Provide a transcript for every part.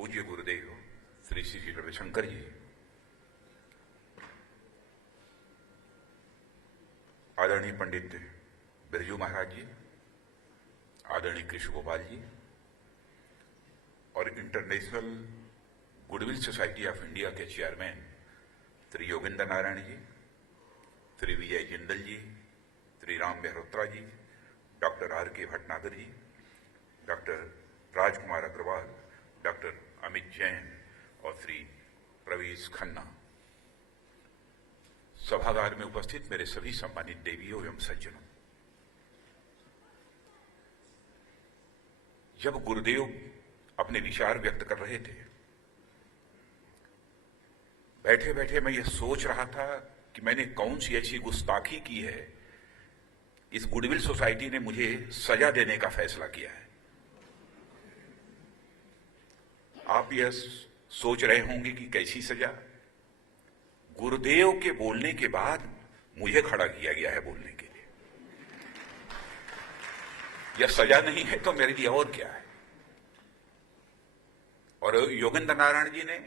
पूज्य गुरुदेव श्री श्री श्री रविशंकर जी, आदरणीय पंडित बिरजू महाराज जी, आदरणीय कृष्ण गोपाल जी और international goodwill society of India के चेयरमैन श्री योगेंद्र नारायण जी, श्री विजय जिंदल जी, श्री राम मेहरोत्रा जी, डॉक्टर आर के भटनागर जी, डॉक्टर राजकुमार अग्रवाल, डॉक्टर अमित जैन और श्री प्रवीश खन्ना, सभागार में उपस्थित मेरे सभी सम्मानित देवियों एवं सज्जनों, जब गुरुदेव अपने विचार व्यक्त कर रहे थे, बैठे बैठे मैं यह सोच रहा था कि मैंने कौन सी ऐसी गुस्ताखी की है, इस गुडविल सोसाइटी ने मुझे सजा देने का फैसला किया है। आप यह सोच रहे होंगे कि कैसी सजा। गुरुदेव के बोलने के बाद मुझे खड़ा किया गया है बोलने के लिए। यह सजा नहीं है तो मेरे लिए और क्या है। और योगेंद्र नारायण जी ने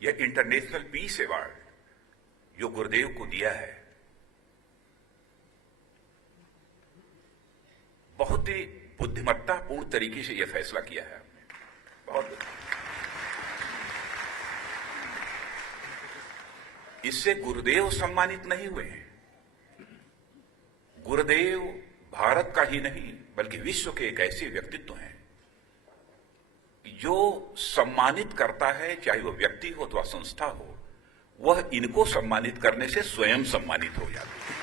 यह इंटरनेशनल पीस अवार्ड जो गुरुदेव को दिया है, बहुत ही बुद्धिमत्तापूर्ण तरीके से यह फैसला किया है। बहुत इससे गुरुदेव सम्मानित नहीं हुए हैं। गुरुदेव भारत का ही नहीं बल्कि विश्व के एक ऐसे व्यक्तित्व हैं जो सम्मानित करता है, चाहे वह व्यक्ति हो अथवा संस्था हो, वह इनको सम्मानित करने से स्वयं सम्मानित हो जाती है।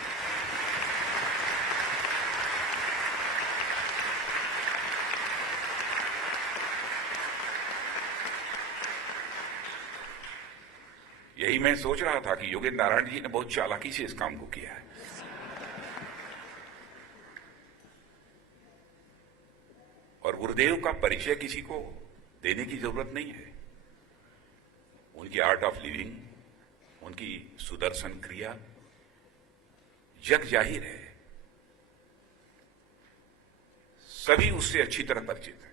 यही मैं सोच रहा था कि योगेंद्र नारायण जी ने बहुत चालाकी से इस काम को किया है। और गुरुदेव का परिचय किसी को देने की जरूरत नहीं है। उनकी आर्ट ऑफ लिविंग, उनकी सुदर्शन क्रिया जग जाहिर है, सभी उससे अच्छी तरह परिचित हैं।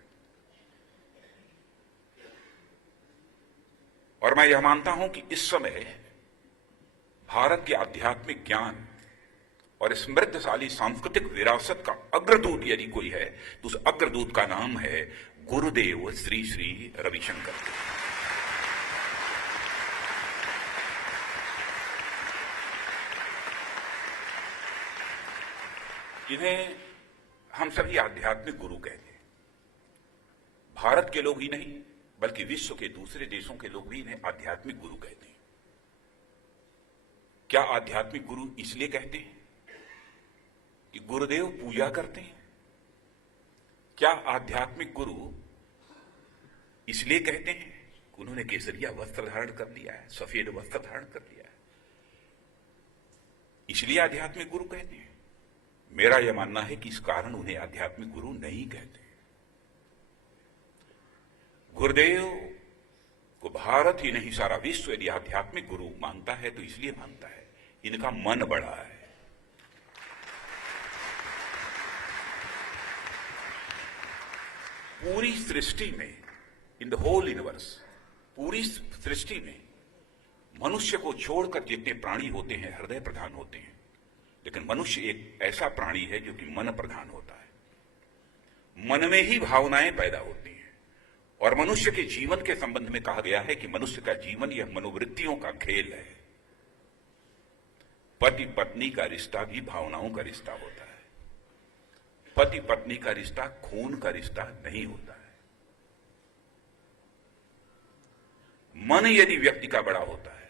और मैं यह मानता हूं कि इस समय भारत के आध्यात्मिक ज्ञान और समृद्धशाली सांस्कृतिक विरासत का अग्रदूत यदि कोई है तो उस अग्रदूत का नाम है गुरुदेव श्री श्री रविशंकर। इन्हें हम सभी आध्यात्मिक गुरु कहते हैं। भारत के लोग ही नहीं बल्कि विश्व के दूसरे देशों के लोग भी इन्हें आध्यात्मिक गुरु कहते हैं। क्या आध्यात्मिक गुरु इसलिए कहते हैं कि गुरुदेव पूजा करते हैं? क्या आध्यात्मिक गुरु इसलिए कहते हैं कि उन्होंने केसरिया वस्त्र धारण कर लिया है, सफेद वस्त्र धारण कर लिया है, इसलिए आध्यात्मिक गुरु कहते हैं? मेरा यह मानना है कि इस कारण उन्हें आध्यात्मिक गुरु नहीं कहते। गुरुदेव को भारत ही नहीं सारा विश्व यदि आध्यात्मिक गुरु मानता है तो इसलिए मानता है इनका मन बड़ा है। पूरी सृष्टि में, इन द होल यूनिवर्स, पूरी सृष्टि में मनुष्य को छोड़कर जितने प्राणी होते हैं हृदय प्रधान होते हैं, लेकिन मनुष्य एक ऐसा प्राणी है जो कि मन प्रधान होता है। मन में ही भावनाएं पैदा होती हैं। और मनुष्य के जीवन के संबंध में कहा गया है कि मनुष्य का जीवन यह मनोवृत्तियों का खेल है। पति पत्नी का रिश्ता भी भावनाओं का रिश्ता होता है। पति पत्नी का रिश्ता खून का रिश्ता नहीं होता है। मन यदि व्यक्ति का बड़ा होता है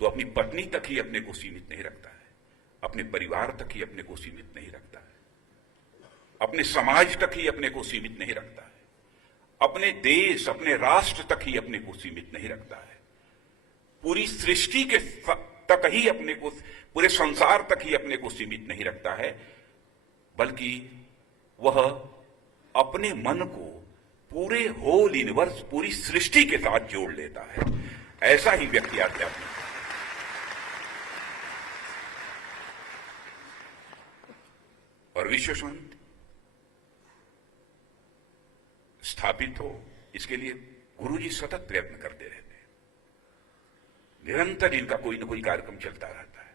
तो अपनी पत्नी तक ही अपने को सीमित नहीं रखता है, अपने परिवार तक ही अपने को सीमित नहीं रखता है, अपने समाज तक ही अपने को सीमित नहीं रखता है, अपने देश, अपने राष्ट्र तक ही अपने को सीमित नहीं रखता है, पूरी सृष्टि के तक ही अपने को, पूरे संसार तक ही अपने को सीमित नहीं रखता है, बल्कि वह अपने मन को पूरे होल यूनिवर्स, पूरी सृष्टि के साथ जोड़ लेता है। ऐसा ही व्यक्ति आध्यात्मिक। और विश्व शांति स्थापित हो, इसके लिए गुरुजी सतत प्रयत्न करते रहते हैं, निरंतर इनका कोई ना कोई कार्यक्रम चलता रहता है।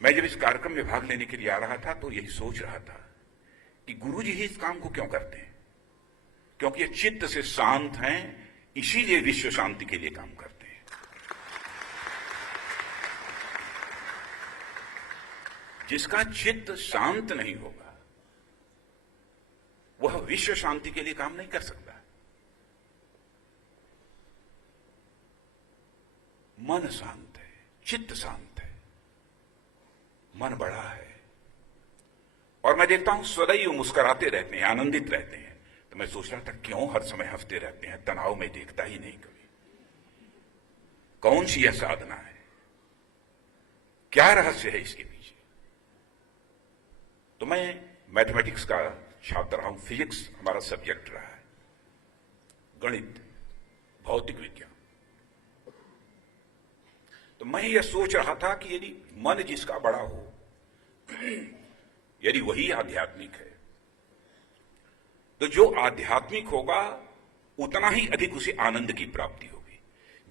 मैं जब इस कार्यक्रम में भाग लेने के लिए आ रहा था तो यही सोच रहा था कि गुरुजी ही इस काम को क्यों करते हैं, क्योंकि ये चित्त से शांत हैं, इसीलिए विश्व शांति के लिए काम करते हैं। जिसका चित्त शांत नहीं होगा वह विश्व शांति के लिए काम नहीं कर सकता। मन शांत है, चित्त शांत है, मन बड़ा है, और मैं देखता हूं सदैव मुस्कुराते रहते हैं, आनंदित रहते हैं। तो मैं सोच रहा था क्यों हर समय हंसते रहते हैं, तनाव में देखता ही नहीं कभी। कौन सी यह साधना है, क्या रहस्य है इसके पीछे? तो मैं मैथमेटिक्स का छात्र रहा हूं, फिजिक्स हमारा सब्जेक्ट रहा है, गणित, भौतिक विज्ञान। तो मैं यह सोच रहा था कि यदि मन जिसका बड़ा हो, यदि वही आध्यात्मिक है, तो जो आध्यात्मिक होगा उतना ही अधिक उसे आनंद की प्राप्ति होगी।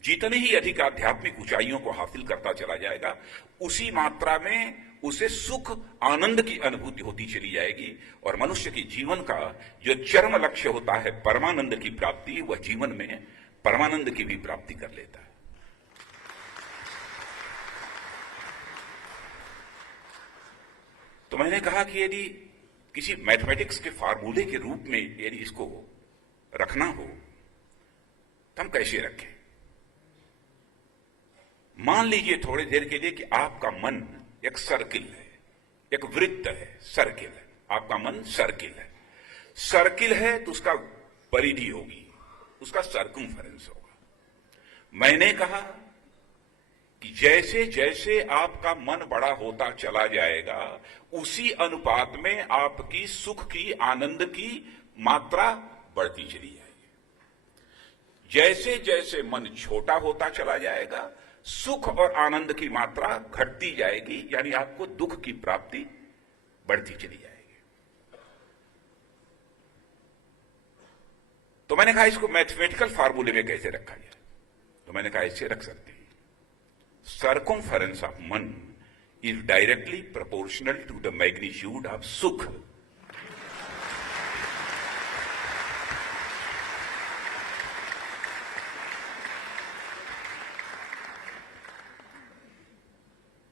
जितने ही अधिक आध्यात्मिक ऊंचाइयों को हासिल करता चला जाएगा, उसी मात्रा में उसे सुख आनंद की अनुभूति होती चली जाएगी, और मनुष्य के जीवन का जो चरम लक्ष्य होता है परमानंद की प्राप्ति, वह जीवन में परमानंद की भी प्राप्ति कर लेता है। तो मैंने कहा कि यदि किसी मैथमेटिक्स के फार्मूले के रूप में यदि इसको रखना हो तो हम कैसे रखें? मान लीजिए थोड़ी देर के लिए कि आपका मन एक सर्किल है, एक वृत्त है, सर्किल है। आपका मन सर्किल है, सर्किल है तो उसका परिधि होगी, उसका सर्कमफेरेंस होगा। मैंने कहा कि जैसे जैसे आपका मन बड़ा होता चला जाएगा, उसी अनुपात में आपकी सुख की, आनंद की मात्रा बढ़ती चली जाएगी। जैसे जैसे मन छोटा होता चला जाएगा, सुख और आनंद की मात्रा घटती जाएगी, यानी आपको दुख की प्राप्ति बढ़ती चली जाएगी। तो मैंने कहा इसको मैथमेटिकल फार्मूले में कैसे रखा जाए? तो मैंने कहा ऐसे रख सकते हैं, circumference of man is directly proportional to the magnitude of sukh.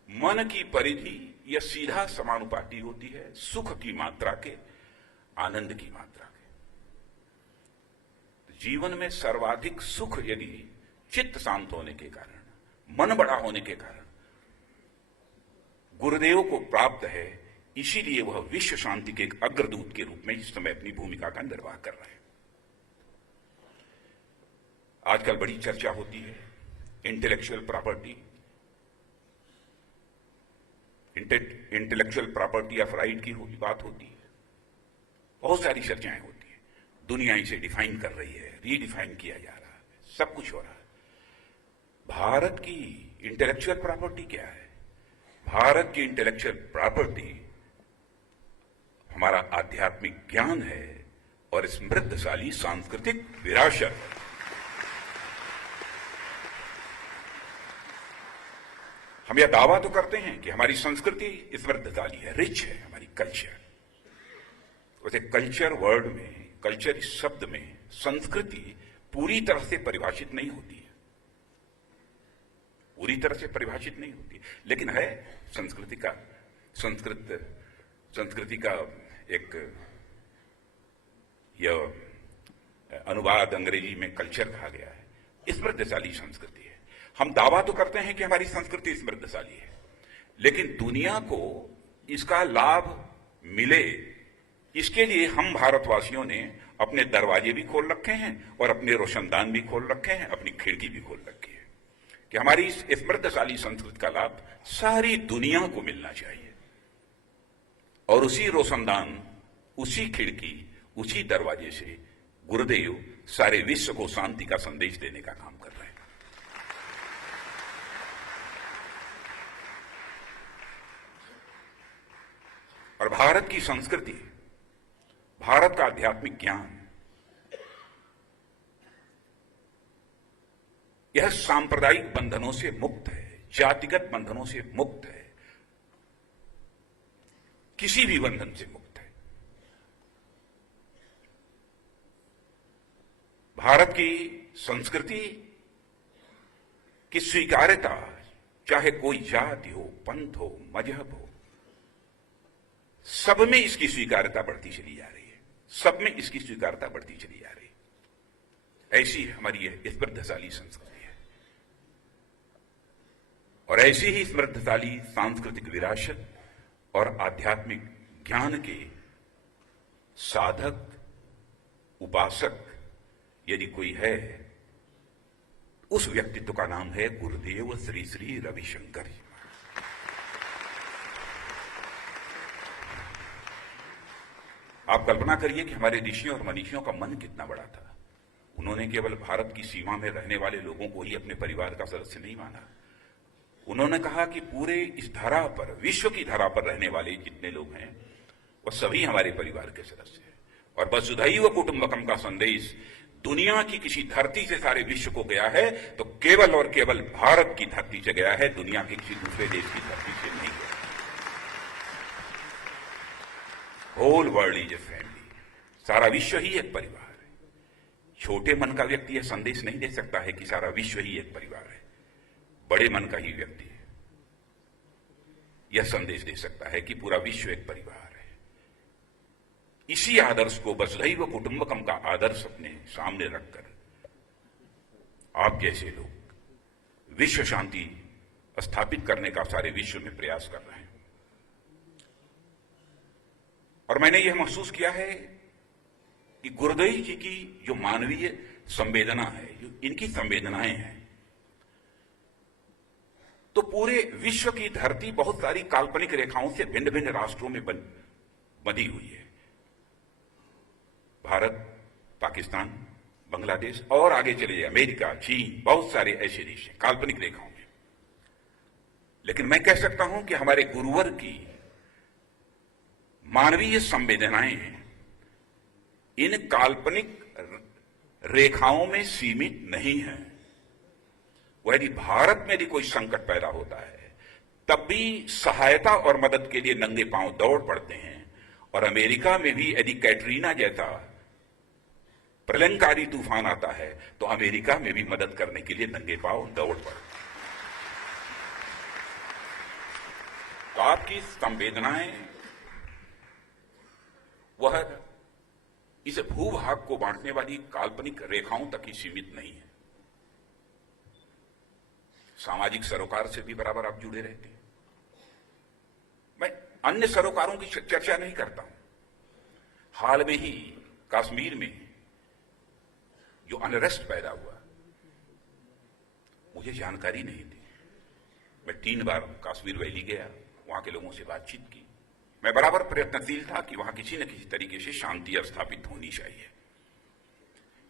मन की परिधि यह सीधा समानुपाती होती है सुख की मात्रा के, आनंद की मात्रा के। जीवन में सर्वाधिक सुख यदि चित्त शांत होने के कारण, मन बड़ा होने के कारण गुरुदेव को प्राप्त है, इसीलिए वह विश्व शांति के एक अग्रदूत के रूप में इस समय अपनी भूमिका का निर्वाह कर रहे हैं। आजकल बड़ी चर्चा होती है intellectual property, intellectual property of right की बात होती है, बहुत सारी चर्चाएं होती है। दुनिया इसे डिफाइन कर रही है, रीडिफाइन किया जा रहा है, सब कुछ हो रहा है। भारत की इंटेलेक्चुअल प्रॉपर्टी क्या है? भारत की इंटेलेक्चुअल प्रॉपर्टी हमारा आध्यात्मिक ज्ञान है और समृद्धशाली सांस्कृतिक विरासत। हम यह दावा तो करते हैं कि हमारी संस्कृति समृद्धशाली है, रिच है हमारी कल्चर। वैसे कल्चर वर्ड में, कल्चर इस शब्द में संस्कृति पूरी तरह से परिभाषित नहीं होती है, पूरी तरह से परिभाषित नहीं होती, लेकिन है संस्कृति का एक यह अनुवाद अंग्रेजी में कल्चर कहा गया है, समृद्धशाली संस्कृति है। हम दावा तो करते हैं कि हमारी संस्कृति समृद्धशाली है, लेकिन दुनिया को इसका लाभ मिले, इसके लिए हम भारतवासियों ने अपने दरवाजे भी खोल रखे हैं और अपने रोशनदान भी खोल रखे हैं, अपनी खिड़की भी खोल रखी है कि हमारी इस समृद्धशाली संस्कृति का लाभ सारी दुनिया को मिलना चाहिए। और उसी रोशनदान, उसी खिड़की, उसी दरवाजे से गुरुदेव सारे विश्व को शांति का संदेश देने का काम कर रहे हैं। और भारत की संस्कृति, भारत का आध्यात्मिक ज्ञान यह सांप्रदायिक बंधनों से मुक्त है, जातिगत बंधनों से मुक्त है, किसी भी बंधन से मुक्त है। भारत की संस्कृति की स्वीकार्यता, चाहे कोई जाति हो, पंथ हो, मजहब हो, सब में इसकी स्वीकार्यता बढ़ती चली जा रही है, सब में इसकी स्वीकार्यता बढ़ती चली जा रही है। ऐसी हमारी यह समृद्धशाली संस्कृति है और ऐसी ही समृद्धशाली सांस्कृतिक विरासत और आध्यात्मिक ज्ञान के साधक, उपासक यदि कोई है, उस व्यक्तित्व का नाम है गुरुदेव श्री श्री रविशंकर जी। आप कल्पना करिए कि हमारे ऋषियों और मनीषियों का मन कितना बड़ा था। उन्होंने केवल भारत की सीमा में रहने वाले लोगों को ही अपने परिवार का सदस्य नहीं माना। उन्होंने कहा कि पूरे इस धरा पर, विश्व की धरा पर रहने वाले जितने लोग हैं वह सभी हमारे परिवार के सदस्य हैं। और वसुधैव कुटुंबकम का संदेश दुनिया की किसी धरती से सारे विश्व को गया है तो केवल और केवल भारत की धरती से गया है, दुनिया के किसी दूसरे देश की धरती से नहीं गया। Whole world is a family, सारा विश्व ही एक परिवार है। छोटे मन का व्यक्ति यह संदेश नहीं दे सकता है कि सारा विश्व ही एक परिवार है। बड़े मन का ही व्यक्ति यह संदेश दे सकता है कि पूरा विश्व एक परिवार है। इसी आदर्श को, वसुधैव कुटुंबकम का आदर्श अपने सामने रखकर आप जैसे लोग विश्व शांति स्थापित करने का सारे विश्व में प्रयास कर रहे हैं। और मैंने यह महसूस किया है कि गुरुदेव जी की जो मानवीय संवेदना है, जो इनकी संवेदनाएं हैं, तो पूरे विश्व की धरती बहुत सारी काल्पनिक रेखाओं से भिन्न भिन्न राष्ट्रों में बंधी हुई है। भारत, पाकिस्तान, बांग्लादेश और आगे चले जाए अमेरिका, चीन, बहुत सारे ऐसे देश हैं काल्पनिक रेखाओं में। लेकिन मैं कह सकता हूं कि हमारे गुरुवर की मानवीय संवेदनाएं इन काल्पनिक रेखाओं में सीमित नहीं है। वह यदि भारत में यदि कोई संकट पैदा होता है तब भी सहायता और मदद के लिए नंगे पांव दौड़ पड़ते हैं। और अमेरिका में भी यदि कैटरीना जैसा प्रलयंकारी तूफान आता है तो अमेरिका में भी मदद करने के लिए नंगे पांव दौड़ पड़ते हैं। तो आपकी संवेदनाएं वह इस भूभाग को बांटने वाली काल्पनिक रेखाओं तक ही सीमित नहीं है। सामाजिक सरोकार से भी बराबर आप जुड़े रहते हैं। मैं अन्य सरोकारों की चर्चा नहीं करता हूं। हाल में ही कश्मीर में जो अनरेस्ट पैदा हुआ, मुझे जानकारी नहीं थी। मैं 3 बार कश्मीर वैली गया, वहां के लोगों से बातचीत की। मैं बराबर प्रयत्नशील था कि वहां किसी न किसी तरीके से शांति स्थापित होनी चाहिए।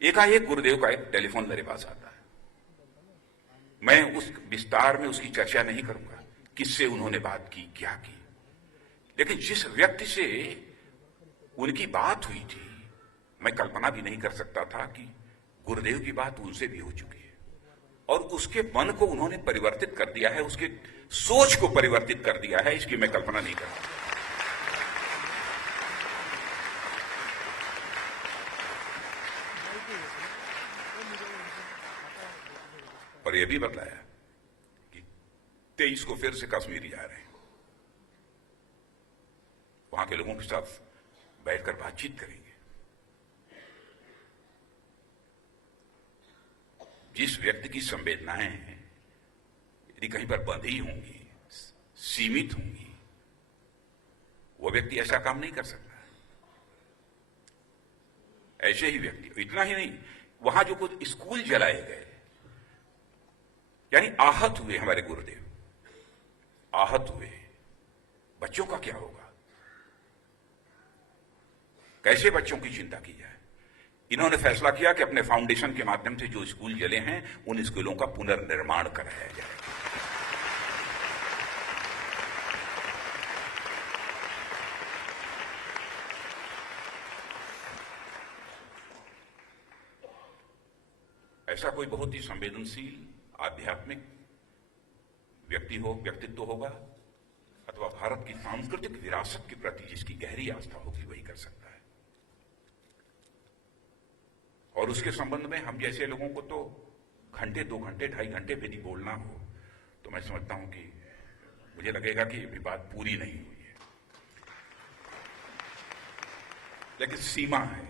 एकाएक गुरुदेव का एक टेलीफोन मेरे पास आता है। मैं उस विस्तार में उसकी चर्चा नहीं करूंगा, किससे उन्होंने बात की, क्या की, लेकिन जिस व्यक्ति से उनकी बात हुई थी, मैं कल्पना भी नहीं कर सकता था कि गुरुदेव की बात उनसे भी हो चुकी है और उसके मन को उन्होंने परिवर्तित कर दिया है, उसके सोच को परिवर्तित कर दिया है, इसकी मैं कल्पना नहीं करता। और यह भी बतलाया कि 23 को फिर से कश्मीर जा रहे हैं, वहां के लोगों के साथ बैठकर बातचीत करेंगे। जिस व्यक्ति की संवेदनाएं यदि कहीं पर बंधी होंगी, सीमित होंगी, वो व्यक्ति ऐसा काम नहीं कर सकता। ऐसे ही व्यक्ति, इतना ही नहीं, वहां जो कुछ स्कूल जलाए गए, यानी आहत हुए हमारे गुरुदेव, आहत हुए बच्चों का क्या होगा, कैसे बच्चों की चिंता की जाए। इन्होंने फैसला किया कि अपने फाउंडेशन के माध्यम से जो स्कूल जले हैं उन स्कूलों का पुनर्निर्माण कराया जाए। ऐसा कोई बहुत ही संवेदनशील आध्यात्मिक व्यक्तित्व होगा अथवा भारत की सांस्कृतिक विरासत के प्रति जिसकी गहरी आस्था होगी वही कर सकता है। और उसके संबंध में हम जैसे लोगों को तो घंटे, 2 घंटे, 2.5 घंटे भी नहीं बोलना हो तो मैं समझता हूं कि मुझे लगेगा कि ये बात पूरी नहीं हुई है। लेकिन सीमा है,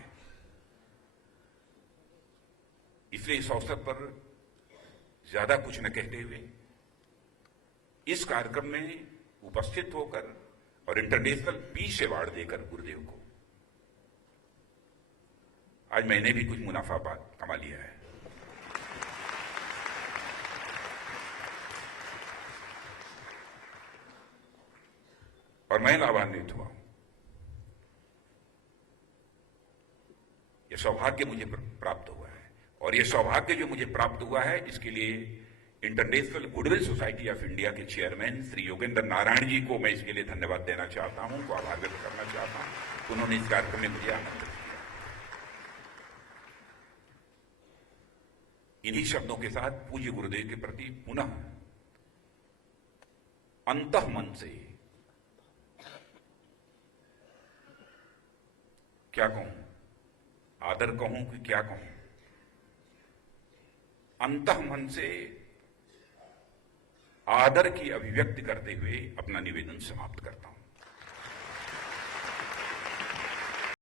इसलिए इस अवसर पर ज्यादा कुछ न कहते हुए इस कार्यक्रम में उपस्थित होकर और इंटरनेशनल पीस अवार्ड देकर गुरुदेव को आज मैंने भी कुछ मुनाफा कमा लिया है। और मैं लाभान्वित हुआ हूं। यह सौभाग्य मुझे प्राप्त हुआ है और यह सौभाग्य जो मुझे प्राप्त हुआ है इसके लिए international goodwill society of India के चेयरमैन श्री योगेंद्र नारायण जी को मैं इसके लिए धन्यवाद देना चाहता हूं, उनको आभार व्यक्त करना चाहता हूं। उन्होंने इस कार्यक्रम में मुझे आमंत्रित किया। इन्हीं शब्दों के साथ पूज्य गुरुदेव के प्रति पुनः अंतःमन से क्या कहूं, आदर कहूं कि क्या कहूं, अंतःमन से आदर की अभिव्यक्ति करते हुए अपना निवेदन समाप्त करता हूं।